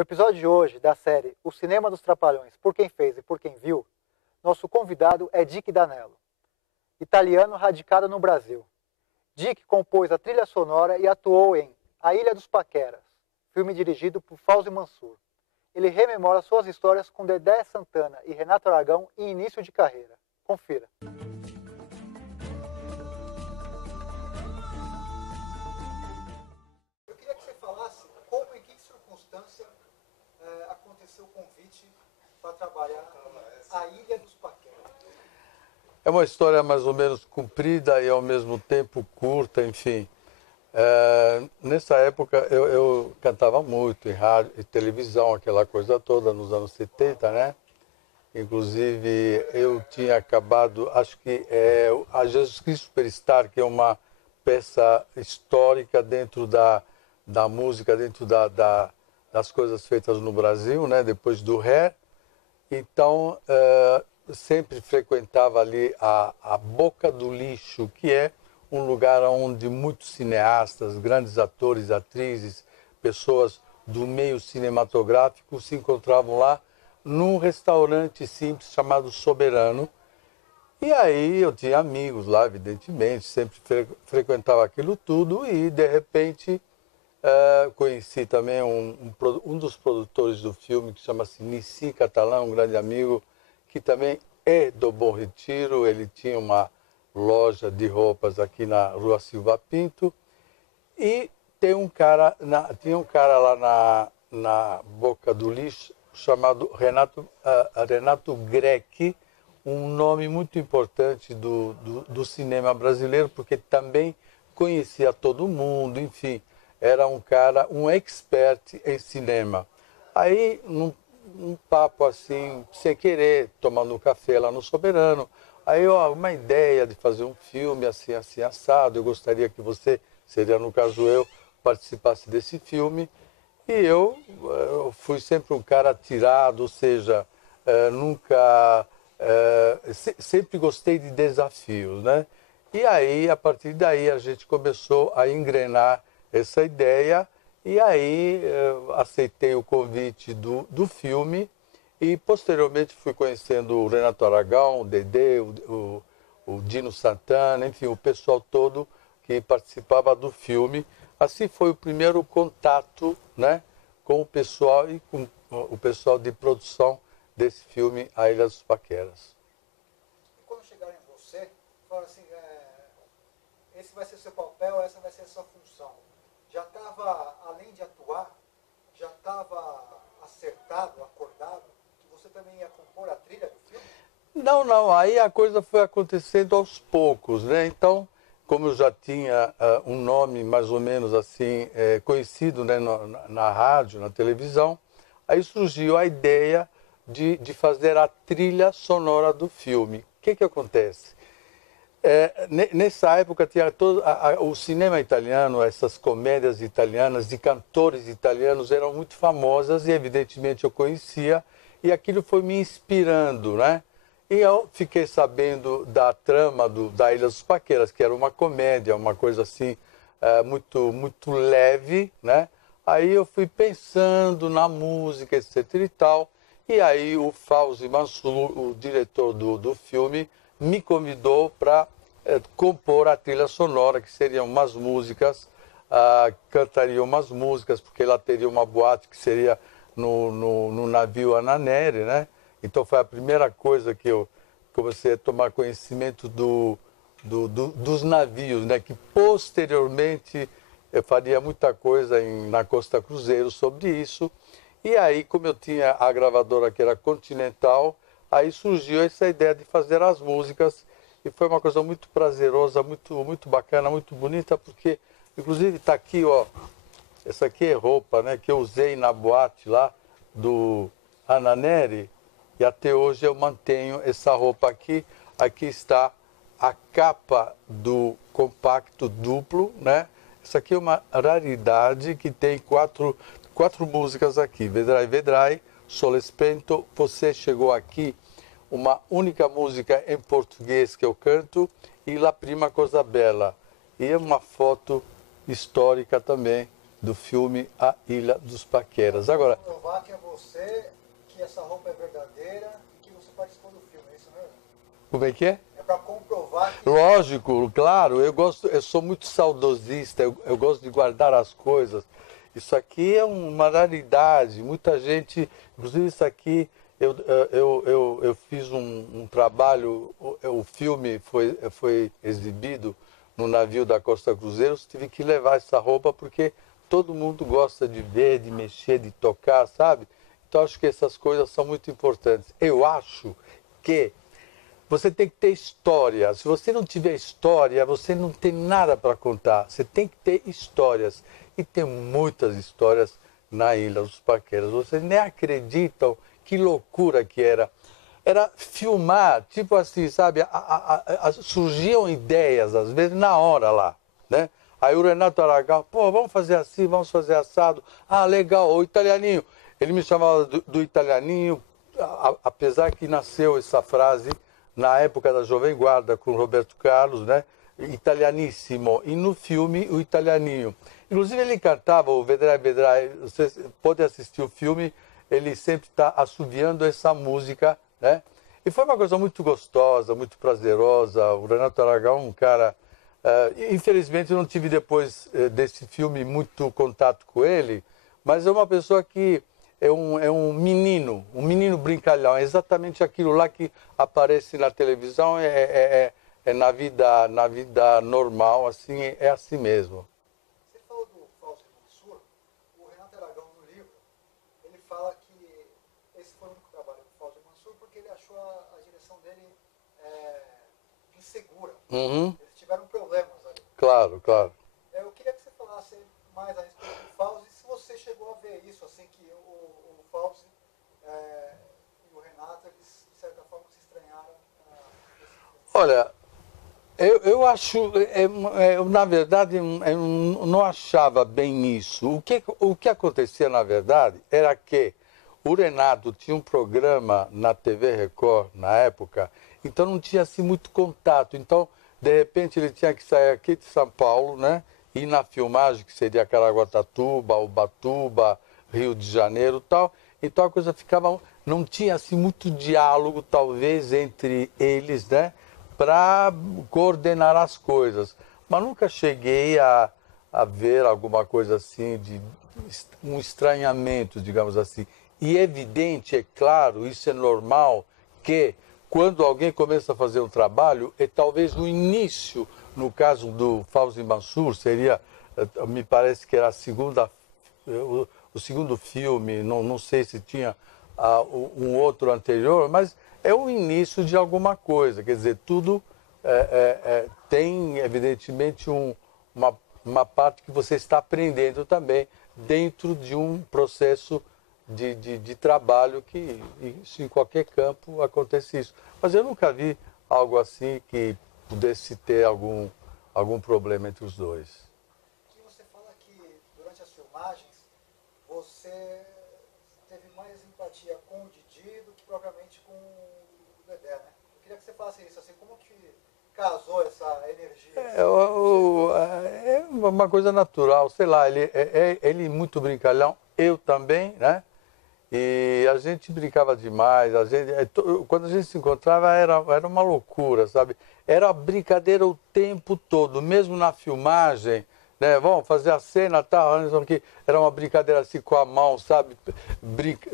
No episódio de hoje da série O Cinema dos Trapalhões, por quem fez e por quem viu, nosso convidado é Dick Danello, italiano radicado no Brasil. Dick compôs a trilha sonora e atuou em A Ilha dos Paqueras, filme dirigido por Fauzi Mansur. Ele rememora suas histórias com Dedé Santana e Renato Aragão em início de carreira. Confira. Eu queria que você falasse como e em que circunstância aconteceu o convite para trabalhar em A Ilha dos Paqueras. É uma história mais ou menos comprida e ao mesmo tempo curta, enfim. Nessa época eu cantava muito em rádio e televisão, aquela coisa toda, nos anos 70, né? Inclusive eu tinha acabado, acho que a Jesus Cristo Superstar, que é uma peça histórica dentro da música, dentro das coisas feitas no Brasil, né? Depois do Hair. Então, sempre frequentava ali a Boca do Lixo, que é um lugar onde muitos cineastas, grandes atores, atrizes, pessoas do meio cinematográfico se encontravam lá num restaurante simples chamado Soberano. E aí eu tinha amigos lá, evidentemente, sempre frequentava aquilo tudo e, de repente, conheci também um dos produtores do filme, que chama-se Nissi Catalã, um grande amigo, que também é do Bom Retiro. Ele tinha uma loja de roupas aqui na Rua Silva Pinto, e tinha um cara lá na Boca do Lixo chamado Renato Grechi, um nome muito importante do cinema brasileiro, porque também conhecia todo mundo, enfim, era um cara, um expert em cinema. Aí, num papo assim, sem querer, tomando um café lá no Soberano, aí, uma ideia de fazer um filme assim, assim, assado. Eu gostaria que você, seria no caso eu, participasse desse filme. E eu fui sempre um cara atirado, ou seja, sempre gostei de desafios, né? E aí, a partir daí, a gente começou a engrenar essa ideia, e aí aceitei o convite do filme. E posteriormente fui conhecendo o Renato Aragão, o Dedé, o Dino Santana, enfim, o pessoal todo que participava do filme. Assim foi o primeiro contato, né, com o pessoal e com o pessoal de produção desse filme, A Ilha dos Paqueras. E quando chegaram em você, falaram assim, esse vai ser seu papel, essa vai ser a sua função. Já estava, além de atuar, já estava acertado, acordado, você também ia compor a trilha do filme? Não. Aí a coisa foi acontecendo aos poucos, né? Então, como eu já tinha um nome mais ou menos assim conhecido, né, na rádio, na televisão, aí surgiu a ideia de fazer a trilha sonora do filme. O que acontece? Nessa época tinha o cinema italiano, essas comédias italianas de cantores italianos eram muito famosas e evidentemente eu conhecia, e aquilo foi me inspirando, né? E eu fiquei sabendo da trama da Ilha dos Paqueras, que era uma comédia, uma coisa assim muito, muito leve, né? Aí eu fui pensando na música, etc e tal, e aí o Fauzi Mansur, o diretor do filme, me convidou para compor a trilha sonora, que seriam umas músicas, cantaria umas músicas, porque lá teria uma boate que seria no navio Ananeri, né? Então foi a primeira coisa que eu comecei a tomar conhecimento dos navios, né? Que posteriormente eu faria muita coisa na Costa Cruzeiro sobre isso. E aí, como eu tinha a gravadora que era Continental, aí surgiu essa ideia de fazer as músicas, e foi uma coisa muito prazerosa, muito, muito bacana, muito bonita, porque inclusive está aqui, ó, essa aqui é roupa, né, que eu usei na boate lá do Ananeri, e até hoje eu mantenho essa roupa aqui. Aqui está a capa do compacto duplo, né? Essa aqui é uma raridade que tem quatro músicas aqui. Vedrai, Vedrai, Sole Spento, Você Chegou Aqui, uma única música em português que eu canto, e La Prima Cosa Bella. E é uma foto histórica também do filme A Ilha dos Paqueras. Agora, comprovar que é você, que essa roupa é verdadeira e que você participou do filme, é isso mesmo? Como é que é? É para comprovar que... Lógico, claro, eu sou muito saudosista, eu gosto de guardar as coisas. Isso aqui é uma raridade, muita gente, inclusive isso aqui, eu fiz um trabalho, o filme foi exibido no navio da Costa Cruzeiros, tive que levar essa roupa porque todo mundo gosta de ver, de mexer, de tocar, sabe? Então acho que essas coisas são muito importantes. Eu acho que você tem que ter história. Se você não tiver história, você não tem nada para contar. Você tem que ter histórias. E tem muitas histórias na Ilha dos Paqueras. Vocês nem acreditam que loucura que era. Era filmar, tipo assim, sabe? Surgiam ideias, às vezes, na hora lá, né? Aí o Renato Aragão, pô, vamos fazer assim, vamos fazer assado. Ah, legal, o italianinho. Ele me chamava do italianinho, apesar que nasceu essa frase na época da Jovem Guarda, com Roberto Carlos, né? Italianissimo. E no filme, o italianinho. Inclusive, ele cantava o Vedrai, Vedrai. Você pode assistir o filme, ele sempre está assoviando essa música, né? E foi uma coisa muito gostosa, muito prazerosa. O Renato Aragão é um cara... infelizmente, eu não tive depois desse filme muito contato com ele, mas é uma pessoa que... É um menino brincalhão. É exatamente aquilo lá que aparece na televisão, é na vida normal, assim, é assim mesmo. Você falou do Fausto Mansur, o Renato Aragão no livro, ele fala que esse foi o único trabalho do Fausto Mansur porque ele achou a direção dele insegura. Uhum. Eles tiveram problemas ali. Claro, claro. Eu queria que você falasse mais a respeito do Fausto e se você chegou a ver isso, assim, que o Fausto e o Renato, eles, de certa forma, se estranharam. Olha, eu acho, na verdade, eu não achava bem isso. O que acontecia, na verdade, era que o Renato tinha um programa na TV Record, na época, então não tinha assim muito contato. Então, de repente, ele tinha que sair aqui de São Paulo, né? Ir na filmagem, que seria Caraguatatuba, Ubatuba, Rio de Janeiro e tal. Então a coisa ficava... Não tinha assim muito diálogo, talvez, entre eles, né? Para coordenar as coisas. Mas nunca cheguei a ver alguma coisa assim, de um estranhamento, digamos assim. E é evidente, é claro, isso é normal, que quando alguém começa a fazer um trabalho, é talvez no início, no caso do Fauzi Mansur, seria, me parece que era o segundo filme, não sei se tinha um outro anterior, mas é o início de alguma coisa. Quer dizer, tudo tem, evidentemente, uma parte que você está aprendendo também dentro de um processo de trabalho que isso, em qualquer campo acontece isso. Mas eu nunca vi algo assim que pudesse ter algum problema entre os dois. E você fala que durante as filmagens você teve mais empatia com o Didi do que propriamente com o Dedé, né? Eu queria que você falasse isso, assim, como que casou essa energia? É uma coisa natural, sei lá, ele muito brincalhão, eu também, né? E a gente brincava demais, quando a gente se encontrava era uma loucura, sabe? Era brincadeira o tempo todo, mesmo na filmagem, né? Vamos fazer a cena, tal, que era uma brincadeira assim com a mão, sabe?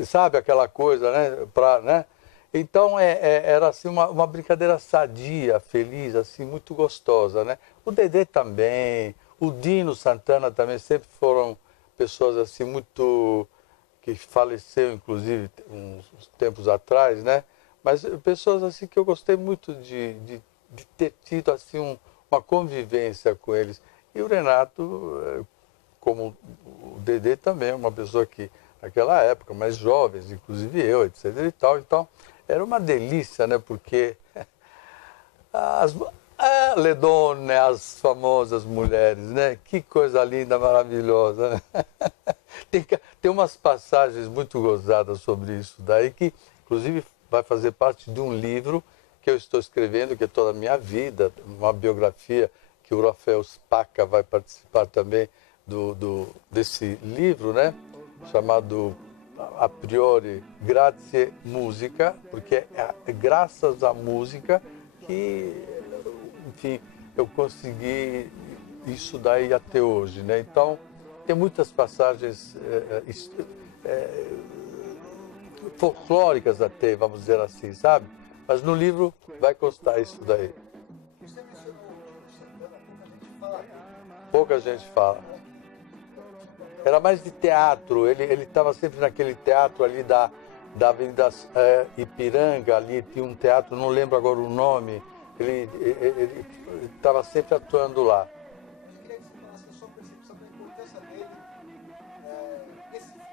Sabe aquela coisa, né? Né? Então era assim uma brincadeira sadia, feliz, assim, muito gostosa, né? O Dedé também, o Dino Santana também sempre foram pessoas assim muito... que faleceu, inclusive, uns tempos atrás, né? Mas pessoas assim que eu gostei muito de ter tido assim uma convivência com eles. E o Renato, como o Dedé também, uma pessoa que, naquela época, mais jovens, inclusive eu, etc. e tal. Então, era uma delícia, né? Porque le donne, as famosas mulheres, né? Que coisa linda, maravilhosa, né? Tem umas passagens muito gozadas sobre isso daí, que inclusive vai fazer parte de um livro que eu estou escrevendo, que é toda a minha vida, uma biografia que o Rafael Spaca vai participar também desse livro, né? Chamado a priori, grazie música, porque é graças à música que, enfim, eu consegui isso daí até hoje, né? Então, tem muitas passagens folclóricas até, vamos dizer assim, sabe? Mas no livro vai constar isso daí. Você mencionou o Santana, pouca gente fala dele. Pouca gente fala. Era mais de teatro, ele estava sempre naquele teatro ali da Avenida Ipiranga, ali tinha um teatro, não lembro agora o nome, ele estava sempre atuando lá. Eu queria que você falasse a sua percepção da importância dele nesse filme.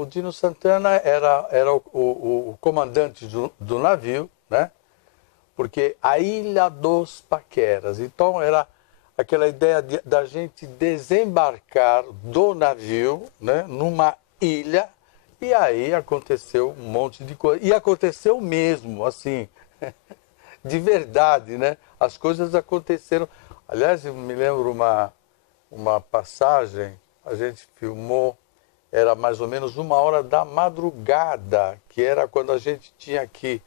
O Dino Santana era o comandante do navio, né? Porque a Ilha dos Paqueras, então era aquela ideia da gente desembarcar do navio, né, numa ilha, e aí aconteceu um monte de coisa. E aconteceu mesmo, assim, de verdade, né? As coisas aconteceram. Aliás, eu me lembro uma passagem, a gente filmou, era mais ou menos 1h da madrugada, que era quando a gente tinha que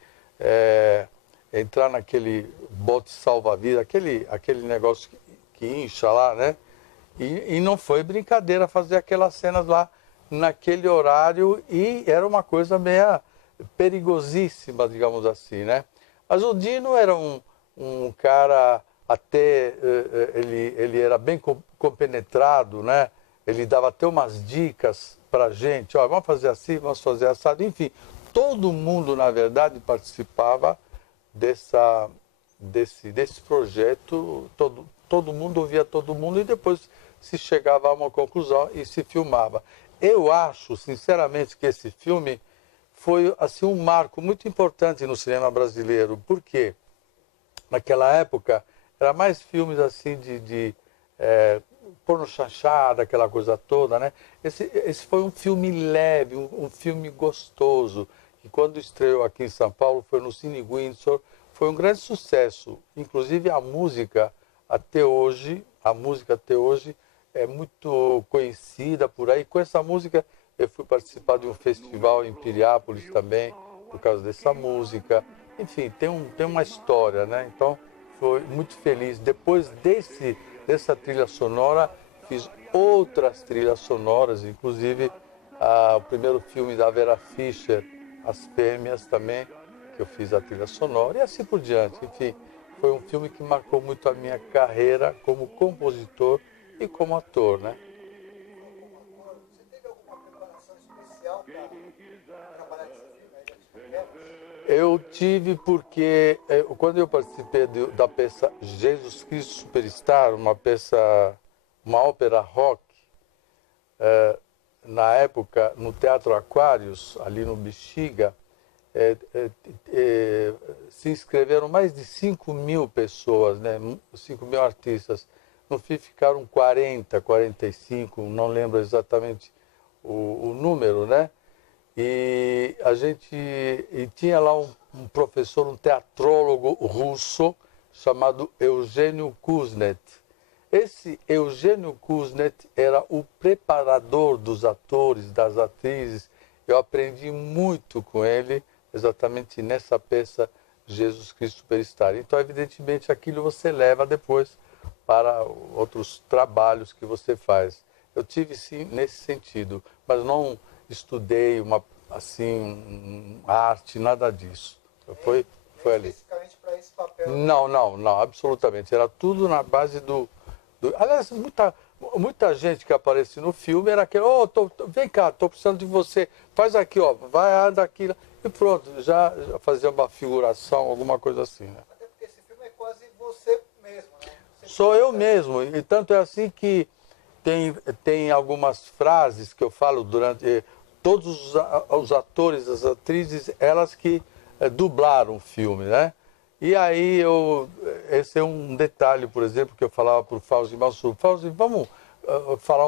entrar naquele bote salva-vida, aquele negócio que incha lá, né? E não foi brincadeira fazer aquelas cenas lá naquele horário, e era uma coisa meio perigosíssima, digamos assim, né? Mas o Dino era um cara, até ele era bem compenetrado, né? Ele dava até umas dicas para a gente, ó, vamos fazer assim, vamos fazer assado, enfim. Todo mundo, na verdade, participava desse projeto, todo mundo ouvia todo mundo e depois se chegava a uma conclusão e se filmava. Eu acho, sinceramente, que esse filme foi assim um marco muito importante no cinema brasileiro, porque naquela época era mais filmes assim de porno chanchada, aquela coisa toda, né? Esse foi um filme leve, um filme gostoso, que quando estreou aqui em São Paulo foi no Cine Windsor, foi um grande sucesso. Inclusive a música até hoje é muito conhecida por aí. Com essa música eu fui participar de um festival em Piriápolis também, por causa dessa música. Enfim, tem uma história, né? Então, foi muito feliz. Depois dessa trilha sonora, fiz outras trilhas sonoras, inclusive o primeiro filme da Vera Fischer, As Fêmeas também, que eu fiz a trilha sonora, e assim por diante. Enfim, foi um filme que marcou muito a minha carreira como compositor e como ator, né? Você teve alguma preparação especial para trabalhar nesse filme aí das Paqueras? Eu tive porque quando eu participei da peça Jesus Cristo Superstar, uma ópera rock, na época no Teatro Aquários, ali no Bexiga, se inscreveram mais de 5.000 pessoas, né? 5.000 artistas. No fim ficaram 40, 45, não lembro exatamente o número, né? E a gente tinha lá um professor, um teatrólogo russo chamado Eugênio Kuznet. Esse Eugênio Kuznet era o preparador dos atores, das atrizes. Eu aprendi muito com ele, exatamente nessa peça Jesus Cristo Superstar. Então, evidentemente, aquilo você leva depois para outros trabalhos que você faz. Eu tive, sim, nesse sentido, mas não estudei arte, nada disso. Foi ali. Especificamente para esse papel? Não, absolutamente. Era tudo na base Aliás, muita gente que aparecia no filme era aquele, vem cá, estou precisando de você, faz aqui, ó, vai, anda aqui, e pronto, já fazia uma figuração, alguma coisa assim, né? Até porque esse filme é quase você mesmo, né? Sou eu mesmo, e tanto é assim que tem algumas frases que eu falo durante... Todos os atores, as atrizes, elas que dublaram o filme, né? E aí, esse é um detalhe, por exemplo, que eu falava para o Fauzi Mansur. Fauzi, vamos falar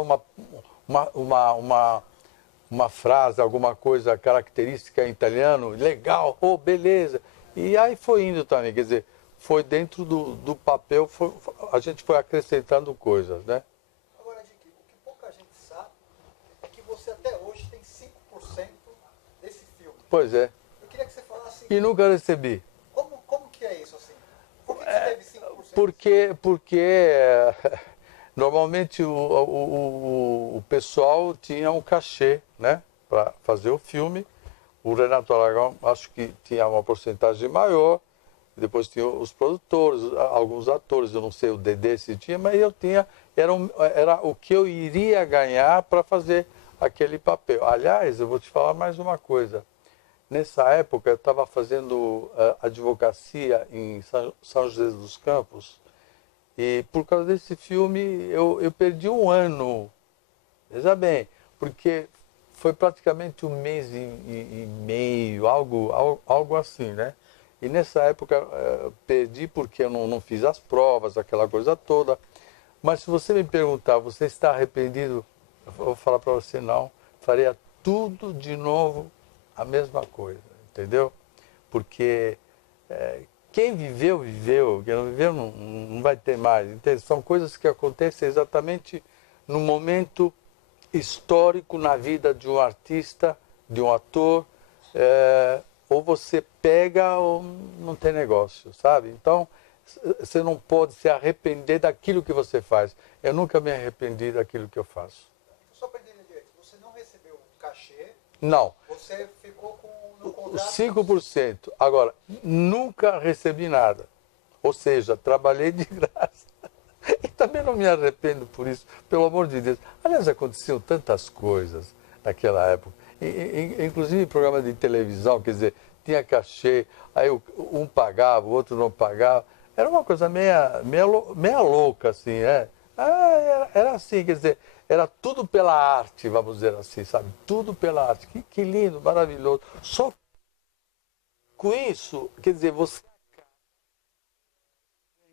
uma frase, alguma coisa característica em italiano? Legal, beleza. E aí foi indo também, quer dizer, foi dentro do papel, a gente foi acrescentando coisas, né? Agora, Dick, o que pouca gente sabe é que Pois é. Eu queria que você falasse... E nunca recebi. Como que é isso, assim? Por que você teve 5%? Porque normalmente o pessoal tinha um cachê, né, para fazer o filme. O Renato Aragão acho que tinha uma porcentagem maior. Depois tinha os produtores, alguns atores, eu não sei o Dedê se tinha, mas eu tinha, era o que eu iria ganhar para fazer aquele papel. Aliás, eu vou te falar mais uma coisa. Nessa época eu estava fazendo advocacia em São José dos Campos e por causa desse filme eu perdi um ano, veja bem, porque foi praticamente um mês e meio, algo assim, né? E nessa época perdi porque eu não fiz as provas, aquela coisa toda. Mas se você me perguntar, você está arrependido? Eu vou falar para você, não. Faria tudo de novo a mesma coisa, entendeu? Porque quem viveu, viveu. Quem não viveu, não vai ter mais. Entende? São coisas que acontecem exatamente no momento histórico na vida de um artista, de um ator. Ou você pega ou não tem negócio, sabe? Então, você não pode se arrepender daquilo que você faz. Eu nunca me arrependi daquilo que eu faço. Só para entender direito, você não recebeu um cachê? Não. Você ficou no contrato? 5%. Agora, nunca recebi nada. Ou seja, trabalhei de graça. E também não me arrependo por isso, pelo amor de Deus. Aliás, aconteciam tantas coisas naquela época. Inclusive em programa de televisão, quer dizer, tinha cachê, aí um pagava, o outro não pagava. Era uma coisa meia louca, assim, é. Era assim, quer dizer, era tudo pela arte, vamos dizer assim, sabe? Tudo pela arte. Que lindo, maravilhoso. Só com isso, quer dizer, você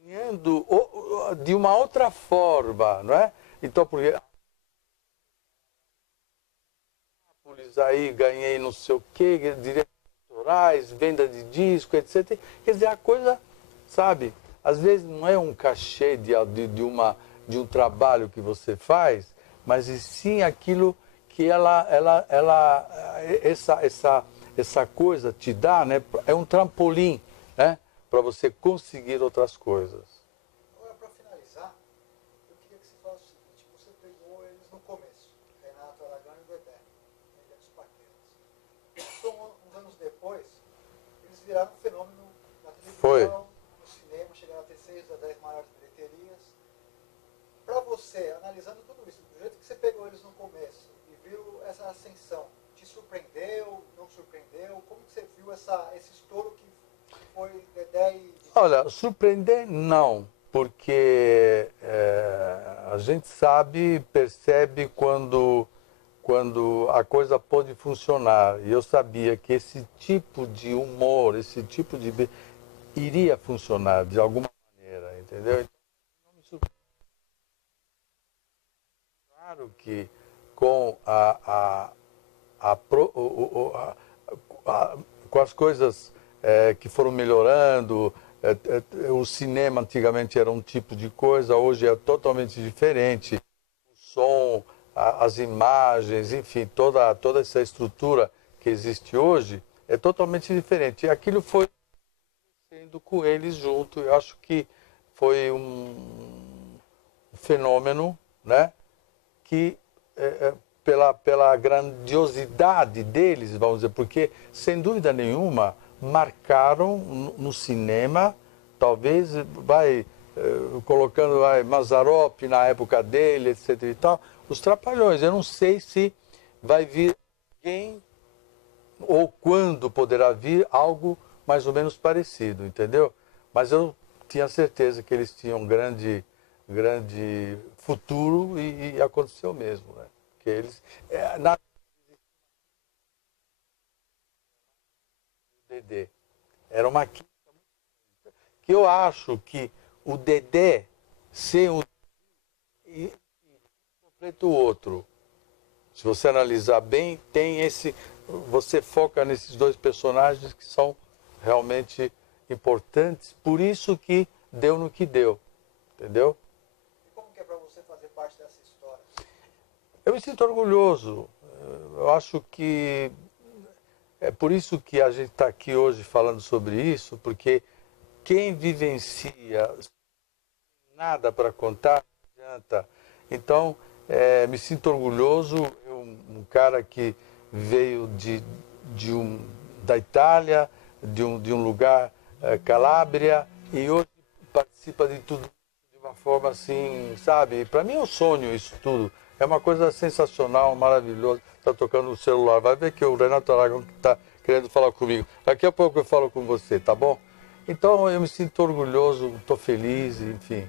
ganhando de uma outra forma, não é? Então, porque aí ganhei não sei o quê, direitos autorais, venda de disco, etc. Quer dizer, a coisa, sabe, às vezes não é um cachê de um trabalho que você faz, mas e sim aquilo que essa coisa te dá, né? É um trampolim, né? Para você conseguir outras coisas. Agora, para finalizar, eu queria que você falasse o seguinte: você pegou eles no começo, Renato Aragão e Dedé, Ilha dos Paquetas. Então, uns anos depois, eles viraram um fenômeno na televisão, no cinema, chegaram a ter 6 das 10 maiores bilheterias. Para você, analisando tudo isso, do jeito que você pegou eles no começo e viu essa ascensão, te surpreendeu, não surpreendeu? Como que você viu esse estouro que foi Dedé e... Olha, surpreender não, porque a gente sabe, percebe quando a coisa pode funcionar. E eu sabia que esse tipo de humor, esse tipo de... iria funcionar de alguma maneira, entendeu? Então, não me surpreende. Claro que com com as coisas que foram melhorando, o cinema antigamente era um tipo de coisa, hoje é totalmente diferente. O som, as imagens, enfim, toda essa estrutura que existe hoje é totalmente diferente. E aquilo foi sendo com eles junto. Eu acho que foi um fenômeno, né, que pela grandiosidade deles, vamos dizer, porque, sem dúvida nenhuma, marcaram no cinema, talvez, colocando Mazzaropi na época dele, etc. e tal, os Trapalhões. Eu não sei se vai vir alguém ou quando poderá vir algo mais ou menos parecido, entendeu? Mas eu tinha certeza que eles tinham grande futuro e aconteceu mesmo, né? Que eles Dedé era uma química que eu acho que o Dedé ser um e completa o outro. Se você analisar bem, tem você foca nesses dois personagens que são realmente importantes, por isso que deu no que deu, entendeu? E como que é para você fazer parte dessa história? Eu me sinto orgulhoso. Eu acho que É por isso que a gente está aqui hoje falando sobre isso, porque quem vivencia nada para contar, não adianta. Então, me sinto orgulhoso, um cara que veio da Itália, de um lugar, Calábria, e hoje participa de tudo de uma forma assim, sabe? Para mim é um sonho isso tudo. É uma coisa sensacional, maravilhosa. Está tocando o celular. Vai ver que o Renato Aragão está querendo falar comigo. Daqui a pouco eu falo com você, tá bom? Então eu me sinto orgulhoso, estou feliz, enfim.